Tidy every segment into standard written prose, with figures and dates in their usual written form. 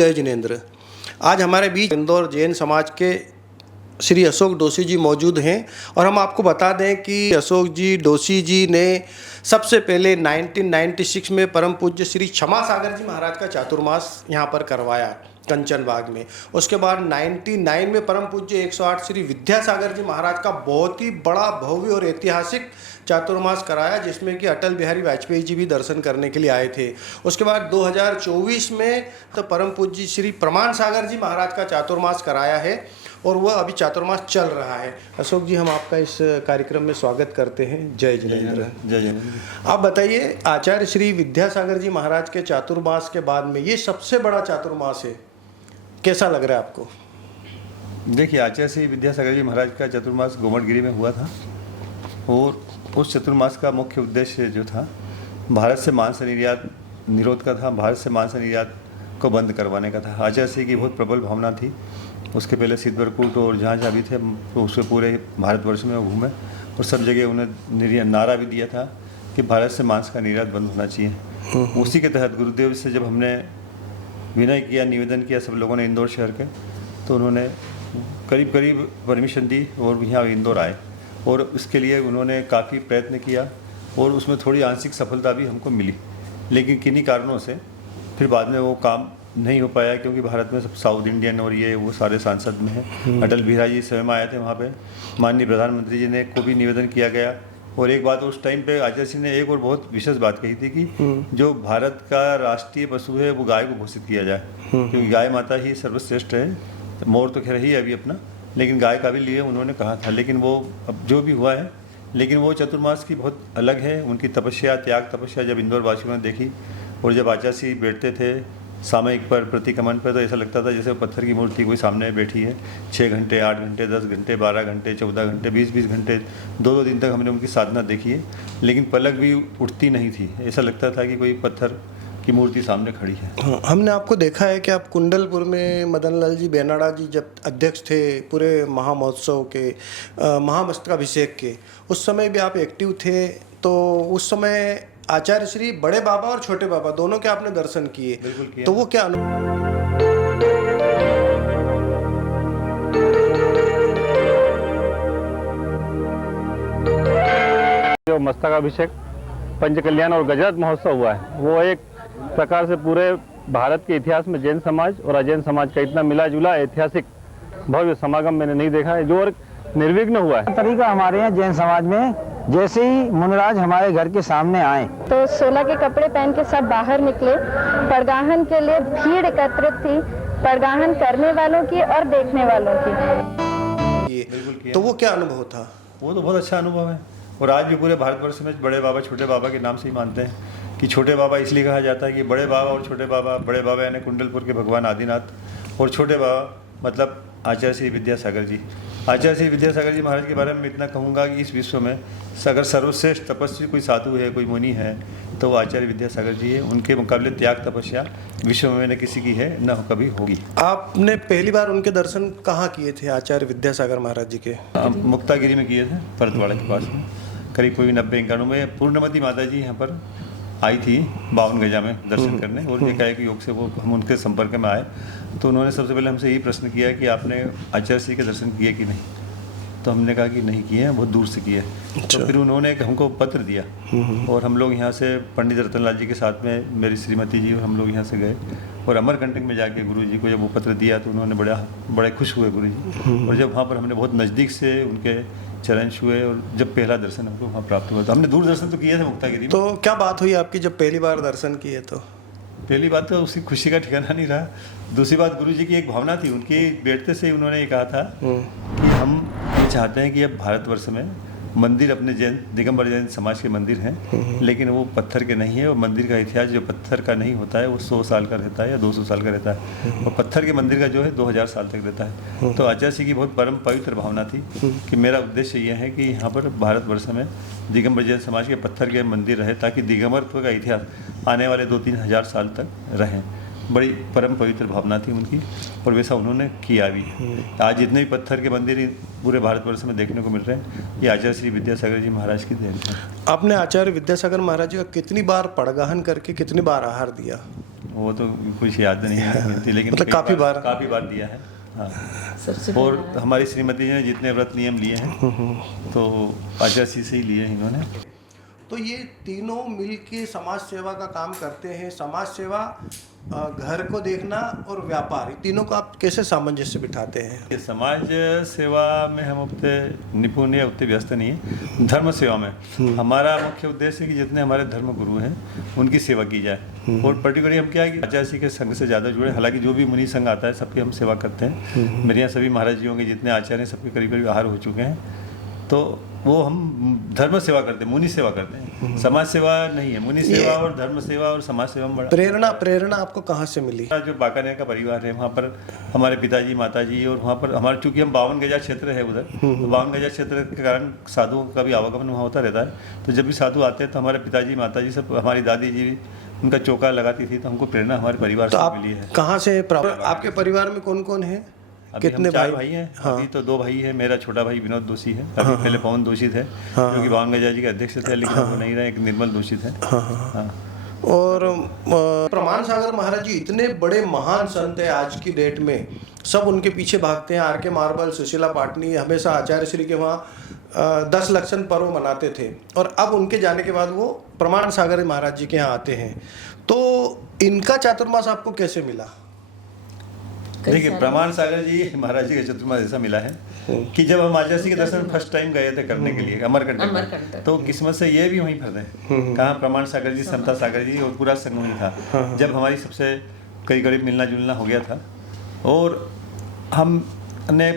जय जिनेंद्र। आज हमारे बीच इंदौर जैन समाज के श्री अशोक डोसी जी मौजूद हैं और हम आपको बता दें कि अशोक जी डोसी जी ने सबसे पहले 1996 में परम पूज्य श्री क्षमा सागर जी महाराज का चातुर्मास यहाँ पर करवाया कंचन बाग में। उसके बाद 99 में परम पूज्य 108 श्री विद्यासागर जी महाराज का बहुत ही बड़ा भव्य और ऐतिहासिक चातुर्मास कराया, जिसमें कि अटल बिहारी वाजपेयी जी भी दर्शन करने के लिए आए थे। उसके बाद 2024 में तो परम पूज्य श्री प्रमाण सागर जी महाराज का चातुर्मास कराया है और वह अभी चातुर्मास चल रहा है। अशोक जी, हम आपका इस कार्यक्रम में स्वागत करते हैं। जय जिनेंद्र। जय जिनेंद्र। आप बताइए, आचार्य श्री विद्यासागर जी महाराज के चातुर्मास के बाद में ये सबसे बड़ा चातुर्मास है, कैसा लग रहा है आपको? देखिए, आचार्य श्री विद्यासागर जी महाराज का चतुर्मास गोमटगिरी में हुआ था और उस चतुर्मास का मुख्य उद्देश्य जो था भारत से मांस निर्यात निरोध का था, भारत से मांस निर्यात को बंद करवाने का था। आचार्य श्री की बहुत प्रबल भावना थी। उसके पहले सिद्धवरकूट और जहाँ जहाँ भी थे तो उसके पूरे भारतवर्ष में घूमे और सब जगह उन्हें नारा भी दिया था कि भारत से मांस का निर्यात बंद होना चाहिए। उसी के तहत गुरुदेव से जब हमने विनय किया, निवेदन किया सब लोगों ने इंदौर शहर के, तो उन्होंने करीब करीब परमिशन दी और यहाँ इंदौर आए और इसके लिए उन्होंने काफ़ी प्रयत्न किया और उसमें थोड़ी आंशिक सफलता भी हमको मिली, लेकिन किन्हीं कारणों से फिर बाद में वो काम नहीं हो पाया, क्योंकि भारत में सब साउथ इंडियन और ये वो सारे सांसद में है। अटल बिहारी जी स्वयं आए थे वहाँ पे, माननीय प्रधानमंत्री जी ने को भी निवेदन किया गया। और एक बात उस टाइम पे आचार्य जी ने एक और बहुत विशेष बात कही थी कि जो भारत का राष्ट्रीय पशु है वो गाय को घोषित किया जाए, क्योंकि गाय माता ही सर्वश्रेष्ठ है। तो मोर तो खैर ही है अभी अपना, लेकिन गाय का भी लिए उन्होंने कहा था। लेकिन वो अब जो भी हुआ है, लेकिन वो चतुर्मास की बहुत अलग है। उनकी तपस्या, त्याग तपस्या जब इंदौर वासियों ने देखी और जब आचार्य जी बैठते थे सामयिक पर प्रतिक्रमण पर, तो ऐसा लगता था जैसे पत्थर की मूर्ति कोई सामने बैठी है। 6 घंटे, 8 घंटे, 10 घंटे, 12 घंटे, 14 घंटे, 20-20 घंटे, 2-2 दिन तक हमने उनकी साधना देखी है, लेकिन पलक भी उठती नहीं थी। ऐसा लगता था कि कोई पत्थर की मूर्ति सामने खड़ी है। हाँ, हमने आपको देखा है कि आप कुंडलपुर में मदन लाल जी बेनाड़ा जी जब अध्यक्ष थे पूरे महामहोत्सव के महामस्तकाभिषेक के, उस समय भी आप एक्टिव थे। तो उस समय आचार्य श्री बड़े बाबा और छोटे बाबा दोनों के आपने दर्शन किए। बिल्कुल किए। तो वो क्या जो मस्तकाभिषेक, पंचकल्याण और गजरत महोत्सव हुआ है, वो एक प्रकार से पूरे भारत के इतिहास में जैन समाज और अजैन समाज का इतना मिला जुला ऐतिहासिक भव्य समागम मैंने नहीं देखा है, जो निर्विघ्न हुआ है। तरीका हमारे यहाँ जैन समाज में जैसे ही मुनिराज हमारे घर के सामने आए तो 16 के कपड़े पहन के सब बाहर निकले। परगाहन के लिए भीड़ एकत्रित थी, परगाहन करने वालों की और देखने वालों की। तो वो क्या अनुभव था? वो तो बहुत अच्छा अनुभव है और आज भी पूरे भारतवर्ष में बड़े बाबा छोटे बाबा के नाम से ही मानते हैं कि छोटे बाबा इसलिए कहा जाता है कि बड़े बाबा और छोटे बाबा, बड़े बाबा यानी कुंडलपुर के भगवान आदिनाथ और छोटे बाबा मतलब आचार्य श्री विद्यासागर जी। आचार्य श्री विद्यासागर जी महाराज के बारे में इतना कहूँगा कि इस विश्व में अगर सर्वश्रेष्ठ तपस्वी कोई साधु है, कोई मुनि है, तो वो आचार्य विद्यासागर जी है। उनके मुकाबले त्याग तपस्या विश्व में न किसी की है, न कभी होगी। आपने पहली बार उनके दर्शन कहाँ किए थे आचार्य विद्यासागर महाराज जी के? मुक्तागिरी में किए थे, परतवाड़ा के पास में, करीब कोई 90-91 में। पूर्णमती माता जी यहाँ पर आई थी 52 गजा में दर्शन करने और ये कहा कि योग से वो हम उनके संपर्क में आए, तो उन्होंने सबसे पहले हमसे यही प्रश्न किया कि आपने आचार्य श्री के दर्शन किए कि नहीं। तो हमने कहा कि नहीं किए हैं, बहुत दूर से किए। तो फिर उन्होंने हमको पत्र दिया और हम लोग यहाँ से पंडित रतनलाल जी के साथ में मेरी श्रीमती जी और हम लोग यहाँ से गए और अमरकंटक में जाके गुरु जी को जब वो पत्र दिया तो उन्होंने बड़े खुश हुए गुरु जी। और जब वहाँ पर हमने बहुत नज़दीक से उनके चरण छुए और जब पहला दर्शन हमको वहाँ प्राप्त हुआ, तो हमने दूर दर्शन तो किए थे मुक्तागिरी में। तो क्या बात हुई आपकी जब पहली बार दर्शन किए? तो पहली बात तो उसकी खुशी का ठिकाना नहीं रहा। दूसरी बात, गुरु जी की एक भावना थी, उनकी बैठते से ही उन्होंने ये कहा था कि हम ये चाहते हैं कि अब भारतवर्ष में मंदिर अपने जैन दिगंबर जैन समाज के मंदिर हैं, लेकिन वो पत्थर के नहीं है। और मंदिर का इतिहास जो पत्थर का नहीं होता है वो 100 साल का रहता है या 200 साल का रहता है, और पत्थर के मंदिर का जो है 2000 साल तक रहता है। तो आचार्य जी की बहुत परम पवित्र भावना थी कि मेरा उद्देश्य यह है कि यहाँ पर भारतवर्ष में दिगंबर जैन समाज के पत्थर के मंदिर रहे, ताकि दिगंबरत्व का इतिहास आने वाले 2-3 हज़ार साल तक रहें। बड़ी परम पवित्र भावना थी उनकी और वैसा उन्होंने किया भी। आज जितने भी पत्थर के मंदिर पूरे भारतवर्ष में देखने को मिल रहे हैं, ये आचार्य श्री विद्यासागर जी महाराज की देन है। आपने आचार्य विद्यासागर महाराज जी का कितनी बार पड़गाहन करके कितनी बार आहार दिया? वो तो कुछ याद नहीं है गिनती, लेकिन मतलब कई काफ़ी बार दिया है। हाँ, और हमारी श्रीमती जी ने जितने व्रत नियम लिए हैं तो आचार्य से ही लिए हैं इन्होंने। तो ये तीनों मिल के समाज सेवा का काम करते हैं। समाज सेवा, घर को देखना और व्यापार, तीनों को आप कैसे सामंजस्य बिठाते हैं? ये समाज सेवा में हम उतने निपुण या उतने व्यस्त नहीं है। धर्म सेवा में हमारा मुख्य उद्देश्य है कि जितने हमारे धर्म गुरु हैं उनकी सेवा की जाए। और पर्टिकुलरली हम क्या है कि आचार्य के संघ से ज़्यादा जुड़े, हालांकि जो भी मुनि संघ आता है सबकी हम सेवा करते हैं। मेरे यहाँ सभी महाराज जी होंगे जितने आचार्य हैं सबके करीब करीब आहार हो चुके हैं, तो वो हम धर्म सेवा करते हैं, मुनि सेवा करते हैं, समाज सेवा नहीं है। मुनि सेवा और धर्म सेवा और समाज सेवा में बड़ा प्रेरणा आपको कहाँ से मिली? जो बाकानेर का परिवार है वहाँ पर हमारे पिताजी माताजी, और वहाँ पर हमारे चूँकि हम 52 गजा क्षेत्र है उधर, तो 52 गजा क्षेत्र के कारण साधुओं का भी आवागमन वहाँ होता रहता है। तो जब भी साधु आते हैं तो हमारे पिताजी माताजी सब, हमारी दादी जी उनका चौका लगाती थी, तो हमको प्रेरणा हमारे परिवार से मिली है। कहाँ से प्राप्त? आपके परिवार में कौन कौन है? कितने भाई हैं? हाँ। अभी तो 2 भाई हैं। मेरा छोटा भाई विनोद दोषी है, अभी पहले पवन दोषी थे जो कि 52 गजा जी के अध्यक्ष थे, लेकिन वो नहीं रहे। एक निर्मल दोषी थे। और प्रमाण सागर महाराज जी इतने बड़े महान संत है, आज की डेट में सब उनके पीछे भागते हैं। आर के मार्बल, सुशीला पाटनी हमेशा आचार्य श्री के वहाँ 10 लक्षण पर्व मनाते थे, और अब उनके जाने के बाद वो प्रमाण सागर महाराज जी के यहाँ आते हैं। तो इनका चातुर्मास आपको कैसे मिला? देखिए, प्रमाण सागर जी महाराज जी का चतुर्मास ऐसा मिला है कि जब हम आचार्य के दर्शन फर्स्ट टाइम गए थे करने के लिए अमरकंटक में, तो किस्मत से ये भी वहीं पर थे। कहाँ प्रमाण सागर जी, समता सागर जी और पूरा संघ वहीं था। जब हमारी सबसे करीब मिलना जुलना हो गया था और हमने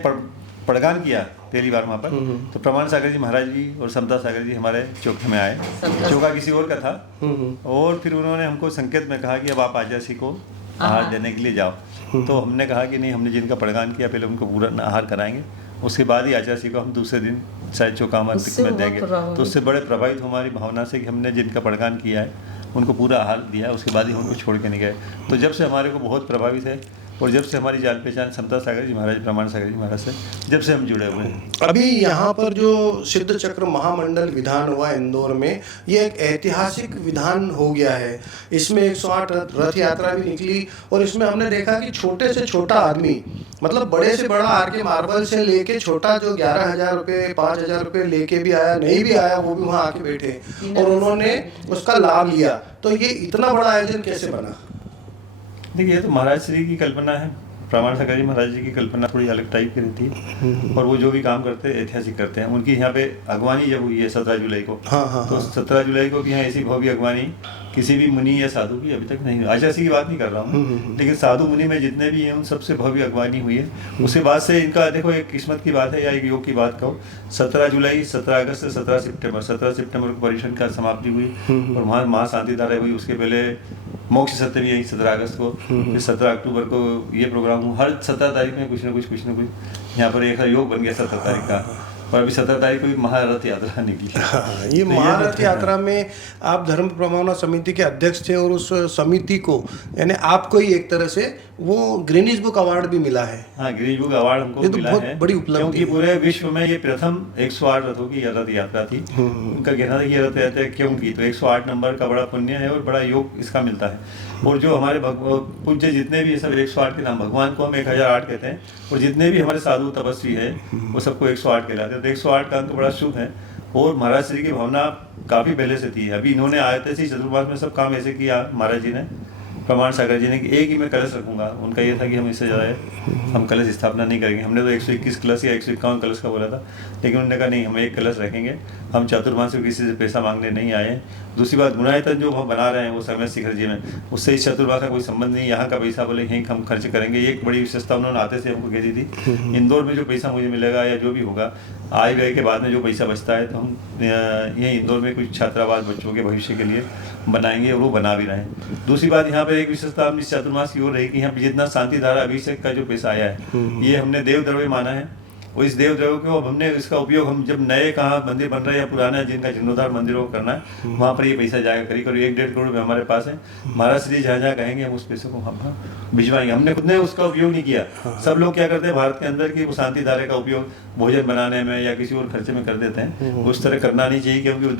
पड़गान किया पहली बार वहाँ पर, तो प्रमाण सागर जी महाराज जी और समता सागर जी हमारे चौके में आए। चौका किसी और का था, और फिर उन्होंने हमको संकेत में कहा कि अब आप आचार्य को आहार देने के लिए जाओ। तो हमने कहा कि नहीं, हमने जिनका पड़गान किया पहले उनको पूरा आहार कराएंगे, उसके बाद ही आचार्य को हम दूसरे दिन शायद चौकामर्तिक में देंगे। तो उससे बड़े प्रभावित हमारी भावना से कि हमने जिनका पड़गान किया है उनको पूरा आहार दिया, उसके बाद ही उनको छोड़ के नहीं गए। तो जब से हमारे को बहुत प्रभावित है, और जब से हमारी जान पहचान समता सागर जी महाराज, प्रमाण सागर जी महाराज से जब से हम जुड़े हुए हैं। अभी यहाँ पर जो सिद्ध चक्र महामंडल विधान हुआ इंदौर में, ये एक ऐतिहासिक विधान हो गया है। इसमें 108 रथ यात्रा भी निकली, और इसमें हमने देखा कि छोटे से छोटा आदमी, मतलब बड़े से बड़ा आर के मार्बल से लेके छोटा जो 11,000 रुपये 5,000 रुपये लेके भी आया, नहीं भी आया, वो भी वहाँ आके बैठे और उन्होंने उसका लाभ लिया। तो ये इतना बड़ा आयोजन कैसे बना? देखिए, ये तो महाराज श्री की कल्पना है। प्रमाण सागर जी महाराज जी की कल्पना थोड़ी अलग टाइप की रहती है, और वो जो भी काम करते हैं ऐतिहासिक करते हैं। उनकी यहाँ पे अगवानी जब हुई है 17 जुलाई को, तो 17 जुलाई को भी यहाँ ऐसी भव्य अगवानी किसी भी मुनि या साधु की अभी तक नहीं हुई। आचार्य की बात नहीं कर रहा हूँ, लेकिन साधु मुनि में जितने भी हैं उन सबसे भव्य अगवानी हुई है। उसके बाद से इनका देखो, एक किस्मत की बात है या एक योग की बात कहो। 17 जुलाई, 17 अगस्त से 17 सितंबर को परिषद का समाप्ति हुई, और वहाँ महाशांति धारा हुई। उसके पहले मोक्ष सत्य भी यही 17 अगस्त को, फिर 17 अक्टूबर को ये प्रोग्राम हुआ। हर 17 तारीख में कुछ न कुछ यहाँ पर एक योग बन गया 17 तारीख का। और अभी 17 तारीख को भी महारथ यात्रा निकली। ये महारथ यात्रा में आप धर्म प्रमाणना समिति के अध्यक्ष थे, और उस समिति को यानी आपको ही एक तरह से वो ग्रीनिज बुक अवार्ड भी मिला है। हाँ, ग्रीनिज बुक अवार्ड हमको मिला है, बड़ी उपलब्धि, क्योंकि पूरे विश्व में ये प्रथम 108 रथों की रथ यात्रा थी। उनका कहना था कि रथ यात्रा क्यों की, तो 108 नंबर का बड़ा पुण्य है और बड़ा योग इसका मिलता है। और जो हमारे पूज्य जितने भी सब 108 के नाम, भगवान को हम 1008 कहते हैं, और जितने भी हमारे साधु तपस्वी है वो सबको 108 कहलाते हैं। तो 108 का अंक बड़ा शुभ है, और महाराज श्री की भावना काफ़ी पहले से थी। अभी इन्होंने आयते से चतुर्मास में सब काम ऐसे किया महाराज जी ने, प्रमाण सागर जी ने, कि एक ही मैं कलश रखूंगा। उनका ये था कि हम इससे ज़्यादा हम कलश स्थापना नहीं करेंगे। हमने तो 121 कलश या 151 कलश का बोला था, लेकिन उन्होंने कहा नहीं, हम एक कलश रखेंगे। हम चातुर्मास से किसी से पैसा मांगने नहीं आए। दूसरी बात, गुणायतन जो हम बना रहे हैं वो समय शिखर जी में, उससे इस चतुर्मास का कोई संबंध नहीं। यहाँ का पैसा बोले यहीं हम खर्च करेंगे, ये एक बड़ी विशेषता उन्होंने आते से हमको कह दी थी। इंदौर में जो पैसा मुझे मिलेगा या जो भी होगा, आए गए के बाद में जो पैसा बचता है, तो हम यहीं इंदौर में कुछ छात्रावास बच्चों के भविष्य के लिए बनाएंगे, और वो बना भी रहे हैं। दूसरी बात, यहाँ पे एक विशेषता हम इस चातुर्मास की ओर रही कि यहाँ पे जितना शांति धारा अभिषेक का जो पैसा आया है, ये हमने देव द्रव्य माना है। वो इस देव द्रव्य को अब हमने इसका उपयोग हम जब नए कहाँ मंदिर बन रहे हैं या पुराना जिनका जीर्णोद्धार मंदिरों को करना है, वहाँ पर ये पैसा जाएगा। करीब करीब 1-1.5 करोड़ रुपये हमारे पास है। महाराज श्री जहाँ जहाँ कहेंगे हम उस पैसे को हम भिजवाएंगे। हमने खुद ने उसका उपयोग नहीं किया। सब लोग क्या करते हैं भारत के अंदर की वो शांति धारे का उपयोग भोजन बनाने में या किसी और खर्चे में कर देते हैं। उस तरह करना नहीं चाहिए, क्योंकि वो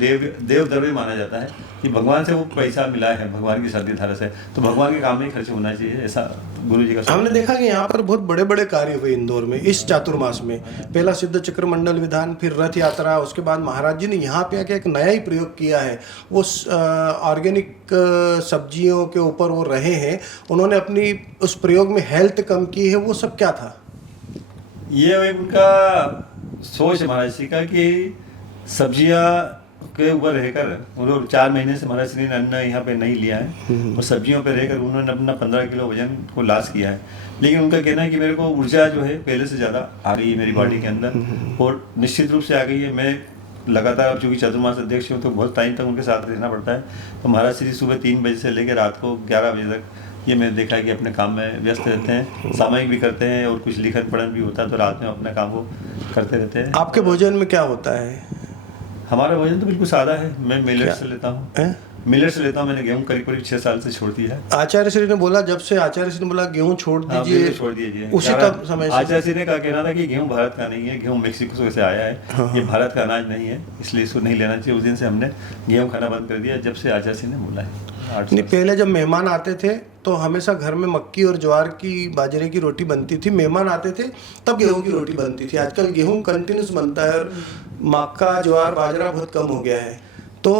देव द्रव्य माना जाता है कि भगवान से वो पैसा मिला है, भगवान की शांति धारा से, तो भगवान के काम में ही खर्च होना चाहिए, ऐसा गुरु जी का। हमने देखा कि यहाँ पर बहुत बड़े बड़े कार्य हुए इंदौर में इस चातुर्मास में। पहला सिद्ध चक्र मंडल विधान, फिर रथ यात्रा, उसके बाद महाराज जी ने यहाँ पे आके एक नया ही प्रयोग किया है। वो ऑर्गेनिक सब्जियों के ऊपर वो रहे हैं, उन्होंने अपनी उस प्रयोग में हेल्थ कम की है। वो सब क्या था? ये एक उनका सोच है महाराज जी का कि सब्जियां के ऊपर रहकर उन्होंने 4 महीने से महाराज श्री ने अन्न यहाँ पे नहीं लिया है और सब्जियों पे रहकर उन्होंने अपना 15 किलो वजन को लॉस किया है। लेकिन उनका कहना है कि मेरे को ऊर्जा जो है पहले से ज़्यादा आ गई है मेरी बॉडी के अंदर, और निश्चित रूप से आ गई है। मैं लगातार अब चूँकि चातुर्मास अध्यक्ष हूँ तो बहुत टाइम तक उनके साथ रहना पड़ता है। तो महाराज श्री सुबह 3 बजे से लेकर रात को 11 बजे तक ये मैंने देखा है कि अपने काम में व्यस्त रहते हैं, सामयिक भी करते हैं और कुछ लिखन पढ़न भी होता है, तो रात में अपने काम को करते रहते हैं। आपके भोजन में क्या होता है? हमारा भोजन तो बिल्कुल सादा है। मैं मिलेट से लेता हूँ, मिलेट से लेता हूँ। मैंने गेहूँ करीब 6 साल से छोड़ दिया है। आचार्य श्री ने बोला, जब से आचार्य श्री ने बोला गेहूँ छोड़ दीजिए, छोड़ दीजिए, उसी तक समय से आचार्य श्री ने कहा कहना था कि गेहूँ भारत का नहीं है, गेहूँ मेक्सिको से आया है, ये भारत का अनाज नहीं है, इसलिए इसको नहीं लेना चाहिए। उस दिन से हमने गेहूँ खाना बंद कर दिया, जब से आचार्य श्री ने बोला है। नहीं, पहले जब मेहमान आते थे तो हमेशा घर में मक्की और ज्वार की, बाजरे की रोटी बनती थी। मेहमान आते थे तब गेहूं की रोटी बनती थी। आजकल गेहूं कंटिन्यूस बनता है और मक्का, ज्वार, बाजरा बहुत कम हो गया है। तो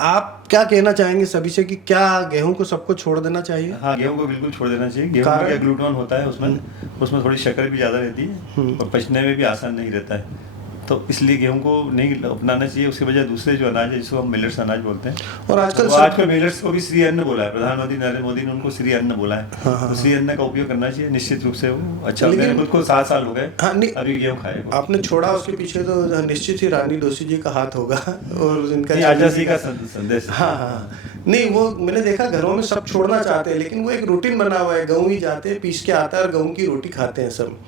आप क्या कहना चाहेंगे सभी से कि क्या गेहूं को सबको छोड़ देना चाहिए? हाँ, गेहूं को बिल्कुल छोड़ देना चाहिए। गेहूं में ग्लूटोन होता है, उसमें थोड़ी शक्कर भी ज़्यादा रहती है और पचने में भी आसान नहीं रहता है, तो इसलिए गेहूं को नहीं अपनाना चाहिए। उसके बजाय दूसरे जो अनाज है जिसको हम मिलेट्स अनाज बोलते हैं, और आजकल मिलेट्स को भी श्री अन्न बोला है। प्रधानमंत्री नरेंद्र मोदी ने उनको श्री अन्न बोला है। तो श्री अन्न का उपयोग करना चाहिए निश्चित रूप से। वो अच्छा, मेरे खुद को 7 साल हो गए अभी गेहूं खाए। आपने छोड़ा, उसके पीछे तो निश्चित ही रानी डोसी जी का हाथ होगा और इनका आचार्य का संदेश। हाँ, नहीं, वो मैंने देखा घरों में सब छोड़ना चाहते हैं, लेकिन वो एक रूटीन बना हुआ है। गेहूं ही जाते हैं, पीस के आता है और गेहूं की रोटी खाते हैं सब।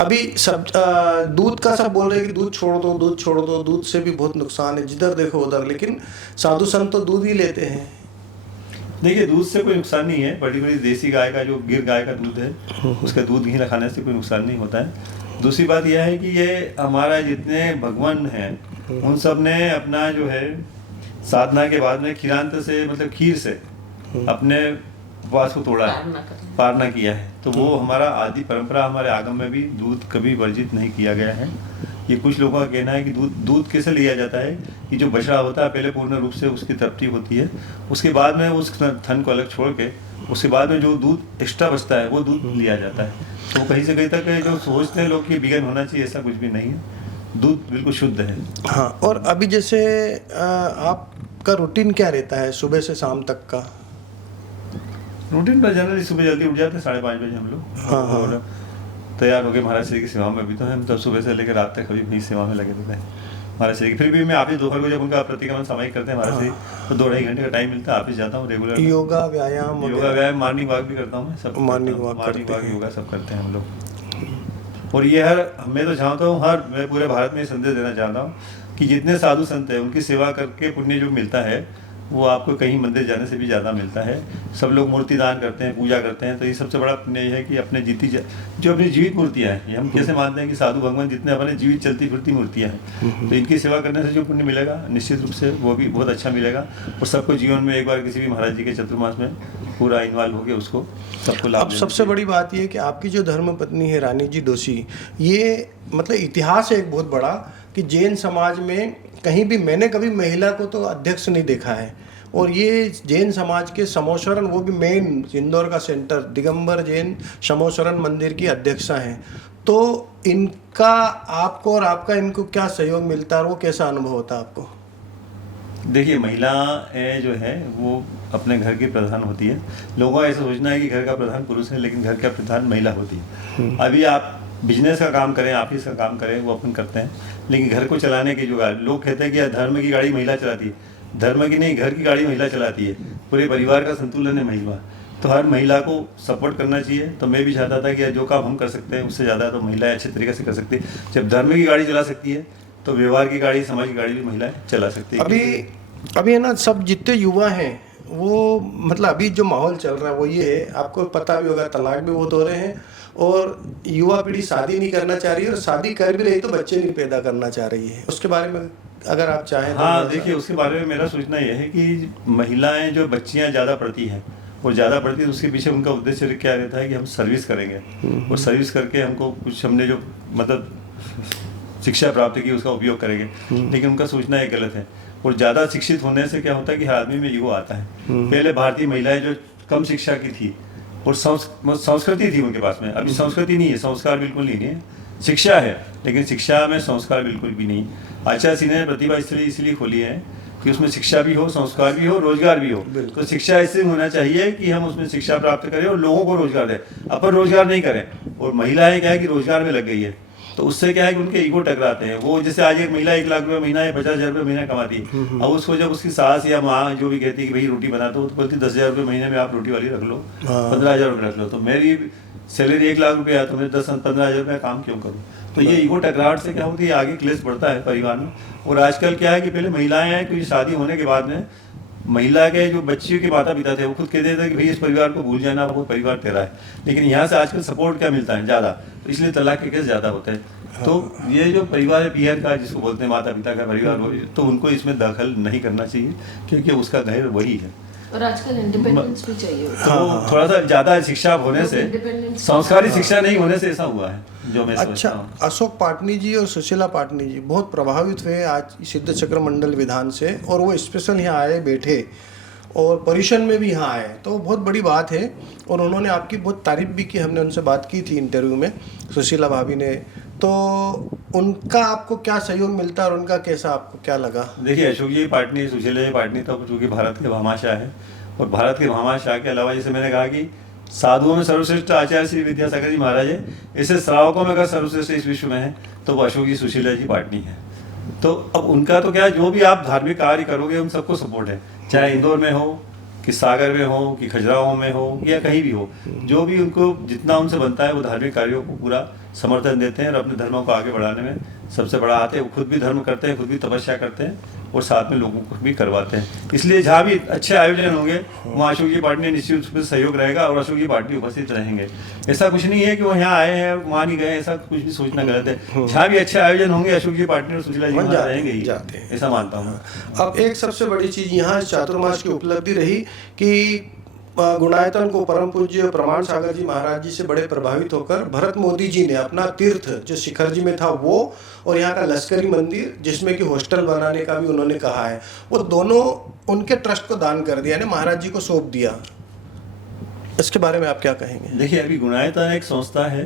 अभी सब दूध का सब बोल रहे हैं कि दूध छोड़ दो, दूध छोड़ दो, दूध से भी बहुत नुकसान है, जिधर देखो उधर, लेकिन साधु संत तो दूध ही लेते हैं। देखिए, दूध से कोई नुकसान नहीं है। पर्टिकुलरली देसी गाय का, जो गिर गाय का दूध है, उसका दूध घी खाने से कोई नुकसान नहीं होता है। दूसरी बात यह है कि ये हमारा जितने भगवान हैं उन सब ने अपना जो है साधना के बाद में खीरांत से, मतलब खीर से अपने उपवास को तोड़ा है, पारना किया है। तो वो हमारा आदि परंपरा, हमारे आगम में भी दूध कभी वर्जित नहीं किया गया है। ये कुछ लोगों का कहना है कि दूध कैसे लिया जाता है कि जो बछड़ा होता है पहले पूर्ण रूप से उसकी तृप्ति होती है, उसके बाद में उस थन को अलग छोड़ के उसके बाद में जो दूध एक्स्ट्रा बचता है वो दूध लिया जाता है। तो कहीं से कहीं तक जो सोचते हैं लोग कि विगन होना चाहिए, ऐसा कुछ भी नहीं है। दूध बिल्कुल शुद्ध है। हाँ, और अभी जैसे आपका रूटीन क्या रहता है सुबह से शाम तक का? रूटीन पर जनरली सुबह जल्दी उठ जाते हैं 5:30 बजे हम लोग। हाँ, और तैयार होकर महाराज श्री की सेवा में भी तो हम तब सुबह से लेकर रात तक कभी भी सेवा में लगे रहते हैं महाराज श्री की। फिर भी मैं ऑफिस दोपहर को जब उनका प्रतिक्रमण सामयिक करते हैं महाराज श्री, तो 2-2.5 घंटे का टाइम मिलता है, ऑफिस जाता हूँ रेगुलर। योगा व्यायाम, मॉर्निंग वॉक भी करता हूँ मैं, सब मॉर्निंग वॉक योगा सब करते हैं हम लोग। और ये मैं तो चाहता हूँ मैं पूरे भारत में संदेश देना चाहता हूँ कि जितने साधु संत हैं उनकी सेवा करके पुण्य जो मिलता है वो आपको कहीं मंदिर जाने से भी ज़्यादा मिलता है। सब लोग मूर्ति दान करते हैं, पूजा करते हैं, तो ये सबसे बड़ा पुण्य ये है कि अपने जो अपनी जीवित मूर्तियाँ हैं, हम कैसे मानते हैं कि साधु भगवान जितने अपने जीवित चलती फिरती मूर्तियाँ हैं, तो इनकी सेवा करने से जो पुण्य मिलेगा निश्चित रूप से वो भी बहुत अच्छा मिलेगा। और सबको जीवन में एक बार किसी भी महाराज जी के चतुर्मास में पूरा इन्वॉल्व हो गया, उसको सबको लाभ। अब सबसे बड़ी बात ये है कि आपकी जो धर्म पत्नी है रानी जी डोसी, ये मतलब इतिहास है एक बहुत बड़ा कि जैन समाज में कहीं भी मैंने कभी महिला को तो अध्यक्ष नहीं देखा है। और ये जैन समाज के समोशरण, वो भी मेन इंदौर का सेंटर दिगंबर जैन समोशरण मंदिर की अध्यक्षा हैं। तो इनका आपको और आपका इनको क्या सहयोग मिलता है और वो कैसा अनुभव होता है आपको? देखिए, महिलाएं जो है वो अपने घर की प्रधान होती है। लोगों का ऐसा सोचना है कि घर का प्रधान पुरुष है, लेकिन घर का प्रधान महिला होती है। अभी आप बिजनेस का काम करें, ऑफिस का काम करें, वो अपन करते हैं, लेकिन घर को चलाने की जो लोग कहते हैं कि धर्म की गाड़ी महिला चलाती है, धर्म की नहीं, घर की गाड़ी महिला चलाती है। पूरे परिवार का संतुलन है महिला। तो हर महिला को सपोर्ट करना चाहिए। तो मैं भी चाहता था कि जो काम हम कर सकते हैं उससे ज़्यादा तो महिलाएं अच्छे तरीके से कर सकती है। जब धर्म की गाड़ी चला सकती है तो व्यवहार की गाड़ी, समाज की गाड़ी भी महिलाएं चला सकती है। अभी है ना, सब जितने युवा हैं वो मतलब अभी जो माहौल चल रहा है वो ये है, आपको पता भी होगा तलाक भी बहुत हो रहे हैं और युवा पीढ़ी शादी नहीं करना चाह रही है और शादी कर भी रही तो बच्चे नहीं पैदा करना चाह रही है। उसके बारे में अगर आप चाहें तो। हाँ देखिए, उसके बारे में मेरा सोचना यह है कि महिलाएं जो बच्चियां ज़्यादा पढ़ती हैं और ज़्यादा पढ़ती है, उसके पीछे उनका उद्देश्य क्या रहता है कि हम सर्विस करेंगे और सर्विस करके हमको कुछ हमने जो मतलब शिक्षा प्राप्त की उसका उपयोग करेंगे। लेकिन उनका सोचना एक गलत है। और ज़्यादा शिक्षित होने से क्या होता है कि हर आदमी में ईगो आता है। पहले भारतीय महिलाएं जो कम शिक्षा की थी और संस्कृति थी उनके पास में, अभी संस्कृति नहीं है, संस्कार बिल्कुल नहीं है। शिक्षा है लेकिन शिक्षा में संस्कार बिल्कुल भी नहीं। आचार्य सिंह ने प्रतिभा इसलिए खोली है कि उसमें शिक्षा भी हो, संस्कार भी हो, रोजगार भी हो। तो शिक्षा ऐसे होना चाहिए कि हम उसमें शिक्षा प्राप्त करें और लोगों को रोजगार दें, अपन रोजगार नहीं करें। और महिलाएं क्या है कि रोजगार में लग गई है तो उससे क्या है कि उनके ईगो टकराते हैं। वो जैसे आज एक महिला 1 लाख रुपये महीना या 50,000 रुपये महीना कमाती है, अब उसको जब उसकी सास या माँ जो भी कहती है कि भाई रोटी बनाते हो तो बोलती 10,000 रुपये महीने में आप रोटी वाली रख लो, 15,000 रुपये रख लो। तो मेरी सैलरी 1 लाख रुपये है तो मैं 10-15,000 रुपये काम क्यों करूँ? तो ये ईगो टकराहट से क्या होती है, आगे क्लेश बढ़ता है परिवार में। और आजकल क्या है कि पहले महिलाएं हैं कि शादी होने के बाद में महिला के जो बच्चियों के माता पिता थे वो खुद कहते थे कि भाई इस परिवार को भूल जाना, वो परिवार तेरा है। लेकिन यहाँ से आजकल सपोर्ट क्या मिलता है ज़्यादा, तो इसलिए तलाक के केस ज़्यादा होते हैं। तो ये जो परिवार है पीयर का जिसको बोलते हैं, माता पिता का परिवार, तो उनको इसमें दखल नहीं करना चाहिए क्योंकि उसका घर वही है। और आजकल इंडिपेंडेंस भी चाहिए। तो थोड़ा सा ज़्यादा शिक्षा होने से, संस्कारी शिक्षा नहीं होने से ऐसा हुआ है जो मैं अच्छा, अशोक पाटनी जी और सुशीला पाटनी जी बहुत प्रभावित हुए आज सिद्ध चक्र मंडल विधान से और वो स्पेशल यहाँ आए, बैठे और परिषद में भी यहाँ आए, तो बहुत बड़ी बात है। और उन्होंने आपकी बहुत तारीफ भी की, हमने उनसे बात की थी इंटरव्यू में, सुशीला भाभी ने। तो उनका आपको क्या सहयोग मिलता है और उनका कैसा आपको क्या लगा? देखिए, अशोक जी पाटनी, सुशीला जी पाटनी तो चूँकि भारत के भामाशाह है और भारत के भामाशाह के अलावा जैसे मैंने कहा कि साधुओं में सर्वश्रेष्ठ आचार्य श्री विद्यासागर जी महाराज है, ऐसे श्रावकों में अगर सर्वश्रेष्ठ इस विश्व में है तो वो अशोक जी सुशीला जी पाटनी है। तो अब उनका तो क्या है, जो भी आप धार्मिक कार्य करोगे उन सबको सपोर्ट है, चाहे इंदौर में हो कि सागर में हो कि खजुराहो में हो या कहीं भी हो, जो भी उनको जितना उनसे बनता है वो धार्मिक कार्यों को पूरा समर्थन देते हैं और अपने धर्मों को आगे बढ़ाने में सबसे बड़ा हाथ है। वो खुद भी धर्म करते हैं, खुद भी तपस्या करते हैं और साथ में लोगों को भी करवाते हैं। इसलिए जहाँ भी अच्छे आयोजन होंगे वहाँ अशोक जी पाटनी निश्चित रूप से सहयोग रहेगा और अशोक जी पाटनी उपस्थित रहेंगे। ऐसा कुछ नहीं है कि वो यहाँ आए हैं और वहाँ नहीं गए, ऐसा कुछ भी सोचना गलत है। जहाँ भी अच्छे आयोजन होंगे अशोक जी पाटनी और सुशीला जी रहेंगे ही, ऐसा मानता हूँ। अब एक सबसे बड़ी चीज़ यहाँ चातुर्मास की उपलब्धि रही कि गुणायतन को परम पूज्य प्रमाण सागर जी महाराज जी से बड़े प्रभावित होकर भरत मोदी जी ने अपना तीर्थ जो शिखर जी में था वो और यहाँ का लश्करी मंदिर जिसमें कि हॉस्टल बनाने का भी उन्होंने कहा है, वो दोनों उनके ट्रस्ट को दान कर दिया, यानी महाराज जी को सौंप दिया। इसके बारे में आप क्या कहेंगे? देखिए, अभी गुणायतन एक संस्था है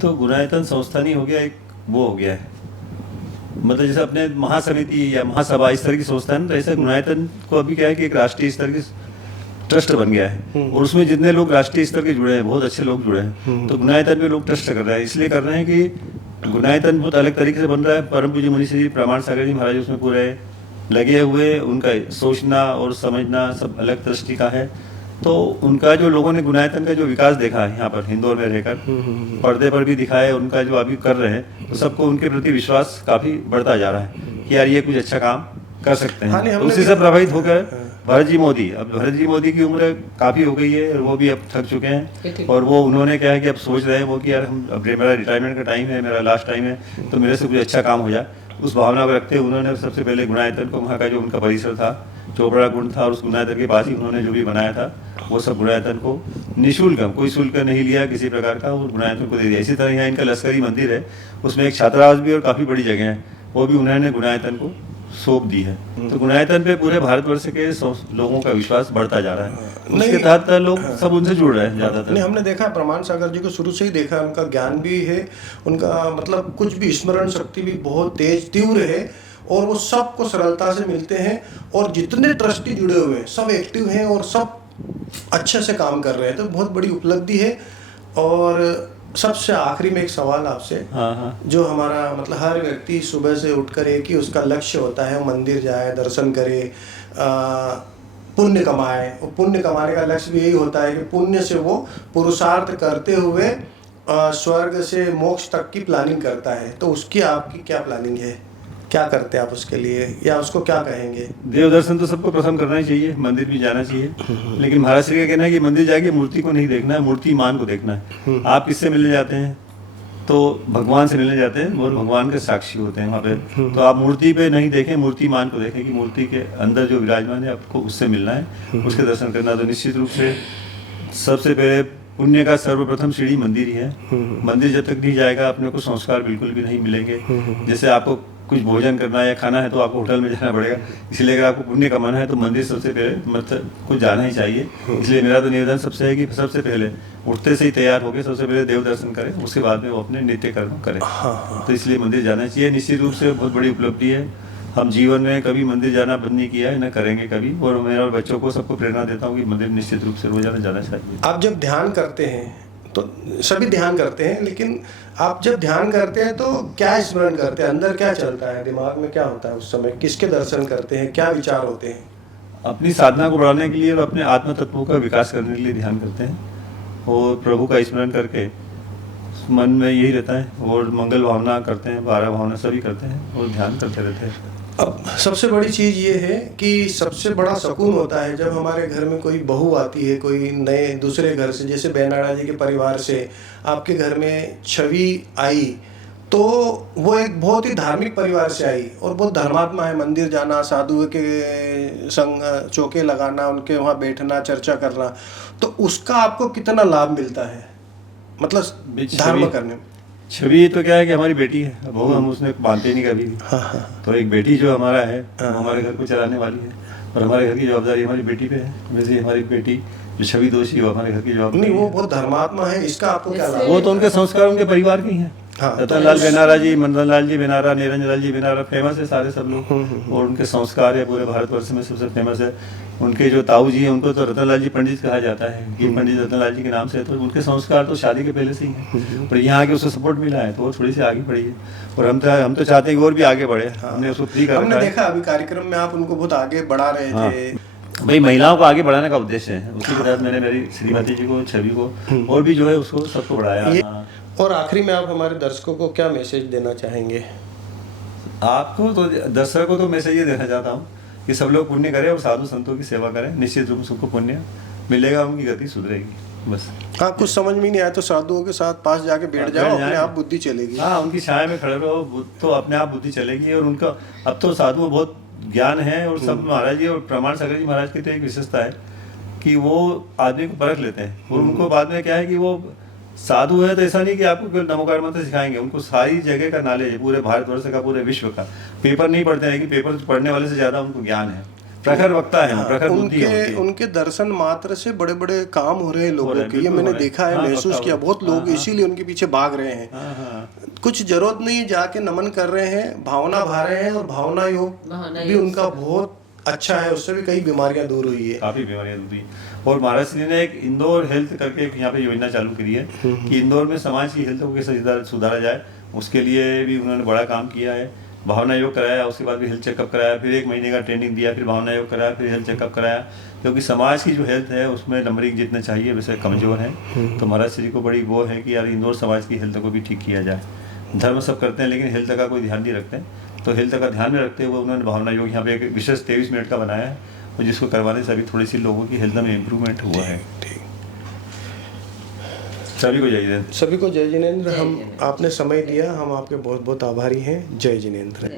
तो गुणायतन संस्था नहीं हो गया, एक वो हो गया है, मतलब जैसे अपने महासमिति या महासभा इस तरह की संस्था है, तो ऐसा गुणायतन को अभी क्या है कि एक राष्ट्रीय स्तर की ट्रस्ट बन गया है और उसमें जितने लोग राष्ट्रीय स्तर के जुड़े हैं, बहुत अच्छे लोग जुड़े हैं। तो गुणायतन पे लोग ट्रस्ट कर रहे हैं, इसलिए कर रहे हैं कि गुणायतन बहुत अलग तरीके से बन रहा है। परम पूज्य मुनि श्री प्रमाण सागर जी महाराज उसमें पूरे लगे हुए, उनका सोचना और समझना सब अलग दृष्टि का है। तो उनका जो लोगों ने गुणायतन का जो विकास देखा है यहाँ पर इंदौर में रहकर, पर्दे पर भी दिखा है, उनका जो अभी कर रहे हैं, तो सबको उनके प्रति विश्वास काफ़ी बढ़ता जा रहा है कि यार ये कुछ अच्छा काम कर सकते हैं। तो उसी से प्रभावित होकर भरत जी मोदी की उम्र काफ़ी हो गई है, वो भी अब थक चुके हैं और वो उन्होंने क्या है कि अब सोच रहे हैं वो कि यार हम अब मेरा रिटायरमेंट का टाइम है, मेरा लास्ट टाइम है, तो मेरे से कुछ अच्छा काम हो जाए। उस भावना को रखते हुए उन्होंने सबसे पहले गुणायतन को, वहाँ का जो उनका परिसर था, चोपड़ा गुण था, और उस गुणायतन के पास ही उन्होंने जो भी बनाया था वो सब गुणायतन को निःशुल्क, कोई शुल्क नहीं लिया किसी प्रकार का, और गुणायतन को दे दिया। इसी तरह यहाँ इनका लश्करी मंदिर है, उसमें एक छात्रावास भी और काफ़ी बड़ी जगह है, वो भी उन्होंने गुणायतन को सौंप दी है। तो गुणायतन पे पूरे भारतवर्ष के लोगों का विश्वास बढ़ता जा रहा है, उसके तहत लोग सब उनसे जुड़ रहे हैं ज़्यादातर। नहीं, हमने देखा प्रमाण सागर जी को शुरू से ही देखा, उनका ज्ञान भी है, उनका मतलब कुछ भी स्मरण शक्ति भी बहुत तेज तीव्र है और वो सबको सरलता से मिलते हैं और जितने ट्रस्टी जुड़े हुए हैं सब एक्टिव हैं और सब अच्छे से काम कर रहे हैं, तो बहुत बड़ी उपलब्धि है। और सबसे आखिरी में एक सवाल आपसे, जो हमारा मतलब हर व्यक्ति सुबह से उठकर एक ही उसका लक्ष्य होता है, मंदिर जाए, दर्शन करे, पुण्य कमाए, और पुण्य कमाने का लक्ष्य भी यही होता है कि पुण्य से वो पुरुषार्थ करते हुए स्वर्ग से मोक्ष तक की प्लानिंग करता है। तो उसकी आपकी क्या प्लानिंग है, क्या करते हैं आप उसके लिए, या उसको क्या कहेंगे? देव दर्शन तो सबको प्रथम करना ही चाहिए, मंदिर भी जाना चाहिए, लेकिन महाराज श्री का कहना है कि मंदिर जाके मूर्ति को नहीं देखना है, मूर्तिमान को देखना है। आप किससे मिलने जाते हैं? तो भगवान से मिलने जाते हैं और भगवान के साक्षी होते हैं वहाँ पे। तो आप मूर्ति पे नहीं देखें, मूर्तिमान को देखें कि मूर्ति के अंदर जो विराजमान है आपको उससे मिलना है, उसके दर्शन करना। तो निश्चित रूप से सबसे पहले पुण्य का सर्वप्रथम सीढ़ी मंदिर ही है। मंदिर जब तक नहीं जाएगा अपने को संस्कार बिल्कुल भी नहीं मिलेंगे। जैसे आपको कुछ भोजन करना है या खाना है तो आपको होटल में जाना पड़ेगा, इसलिए अगर आपको पुण्य कमाना है तो मंदिर सबसे पहले मतलब कुछ जाना ही चाहिए। इसलिए मेरा तो निवेदन सबसे है कि सबसे पहले उठते से ही तैयार होकर सबसे पहले देव दर्शन करें, उसके बाद में वो अपने नित्य कर्म करें। तो इसलिए मंदिर जाना चाहिए। निश्चित रूप से बहुत बड़ी उपलब्धि है। हम जीवन में कभी मंदिर जाना बंद नहीं किया है, न करेंगे कभी, और मेरे और बच्चों को सबको प्रेरणा देता हूँ कि मंदिर निश्चित रूप से रोजाना जाना चाहिए। आप जब ध्यान करते हैं तो सभी ध्यान करते हैं, लेकिन आप जब ध्यान करते हैं तो क्या स्मरण करते हैं, अंदर क्या चलता है, दिमाग में क्या होता है उस समय, किसके दर्शन करते हैं, क्या विचार होते हैं? अपनी साधना को बढ़ाने के लिए और अपने आत्म तत्वों का विकास करने के लिए ध्यान करते हैं, और प्रभु का स्मरण करके मन में यही रहता है, और मंगल भावना करते हैं, 12 भावना सभी करते हैं और ध्यान करते रहते हैं। अब सबसे बड़ी चीज़ ये है कि सबसे बड़ा सुकून होता है जब हमारे घर में कोई बहू आती है, कोई नए दूसरे घर से, जैसे बेनाड़ा जी के परिवार से आपके घर में छवि आई, तो वो एक बहुत ही धार्मिक परिवार से आई और बहुत धर्मात्मा है। मंदिर जाना, साधुओं के संग चौके लगाना, उनके वहाँ बैठना, चर्चा करना, तो उसका आपको कितना लाभ मिलता है, मतलब धर्म करने में? छवि तो क्या है कि हमारी बेटी है, अब वो हम उसने बांधते नहीं कभी भी। तो एक बेटी जो हमारा है वो हमारे घर को चलाने वाली है, और हमारे घर की जवाबदारी हमारी बेटी पे है। वैसे हमारी बेटी जो छवि दोषी वो हमारे घर की जवाबदारी नहीं, वो बहुत धर्मात्मा है, इसका आपको क्या लाभ? वो तो उनके संस्कार उनके परिवार के ही हैं। रतन लाल बेनारा जी, मदन लाल जी बेनारा, निरंजन लाल जी बेनारा फेमस है सारे सब लोग, और उनके संस्कार है पूरे भारतवर्ष में सबसे फेमस है। उनके जो ताऊ जी हैं उनको तो रतन लाल जी पंडित कहा जाता है कि पंडित रतन लाल जी के नाम से, तो उनके संस्कार तो शादी के पहले से ही हैं, पर यहाँ आके उसको सपोर्ट मिला है तो वो थोड़ी सी आगे बढ़ी है, और हम तो चाहते हैं कि और भी आगे बढ़े। हमने उसको फ्री कर रखा है। हमने देखा अभी कार्यक्रम में आप उनको बहुत आगे बढ़ा रहे थे। भाई महिलाओं को आगे बढ़ाने का उद्देश्य है, उसी के तहत मैंने मेरी श्रीमती जी को, छवि को, और भी जो है उसको सबको बढ़ाया। और आखिरी में आप हमारे दर्शकों को क्या मैसेज देना चाहेंगे? आपको तो दर्शकों को तो मैसेज ये देना चाहता हूँ कि सब लोग पुण्य करें और साधु संतों की सेवा करें, निश्चित रूप से सबको पुण्य मिलेगा, उनकी गति सुधरेगी। बस हाँ, कुछ समझ में नहीं आया तो साधुओं के साथ पास जाके बैठ जाओ, अपने आप बुद्धि चलेगी। हाँ, उनकी छाया में खड़े रहो तो अपने आप बुद्धि चलेगी। और उनका अब तो साधु बहुत ज्ञान है, और सब महाराज जी और प्रमाण सागर जी महाराज की तो एक विशेषता है कि वो आदमी को परख लेते हैं, और उनको बाद में क्या है कि वो साधु है तो ऐसा नहीं कि आपको केवल नमोकार मंत्र सिखाएंगे, उनको सारी जगह का नॉलेज है, पूरे भारतवर्ष का, पूरे विश्व का। पेपर नहीं पढ़ते हैं कि पेपर पढ़ने वाले से ज्यादा उनको ज्ञान है, प्रखर वक्ता है, प्रखर बुद्धि है। उनके दर्शन मात्र से बड़े बड़े काम हो रहे हैं लोगों के, ये मैंने देखा है, महसूस किया। बहुत लोग इसीलिए उनके पीछे भाग रहे हैं। कुछ जरूरत नहीं, जाके नमन कर रहे हैं, भावना भा रहे हैं, और भावना योग भी उनका बहुत अच्छा है, उससे भी कई बीमारियां दूर हुई है, काफी बीमारियां दूर हुई। और महाराज श्री ने एक इंदौर हेल्थ करके एक यहाँ पे योजना चालू करी है कि इंदौर में समाज की हेल्थ को कैसे सुधारा जाए, उसके लिए भी उन्होंने बड़ा काम किया है। भावना योग कराया, उसके बाद भी हेल्थ चेकअप कराया, फिर 1 महीने का ट्रेनिंग दिया, फिर भावना योग कराया, फिर हेल्थ चेकअप कराया, क्योंकि समाज की जो हेल्थ है उसमें नंबरिंग जितने चाहिए वैसे कमजोर है। तो महाराज श्री को बड़ी वो है कि यार इंदौर समाज की हेल्थ को भी ठीक किया जाए। धर्म सब करते हैं लेकिन हेल्थ का कोई ध्यान नहीं रखते, तो हेल्थ का ध्यान में रखते हुए उन्होंने भावना योग यहाँ पे एक विशेष 23 मिनट का बनाया है, और जिसको करवाने से अभी थोड़ी सी लोगों की हेल्थ में इम्प्रूवमेंट हुआ है। सभी को जय जिनेंद्र। सभी को जय जिनेंद्र। हम आपने समय दिया, हम आपके बहुत बहुत आभारी हैं। जय जिनेंद्र।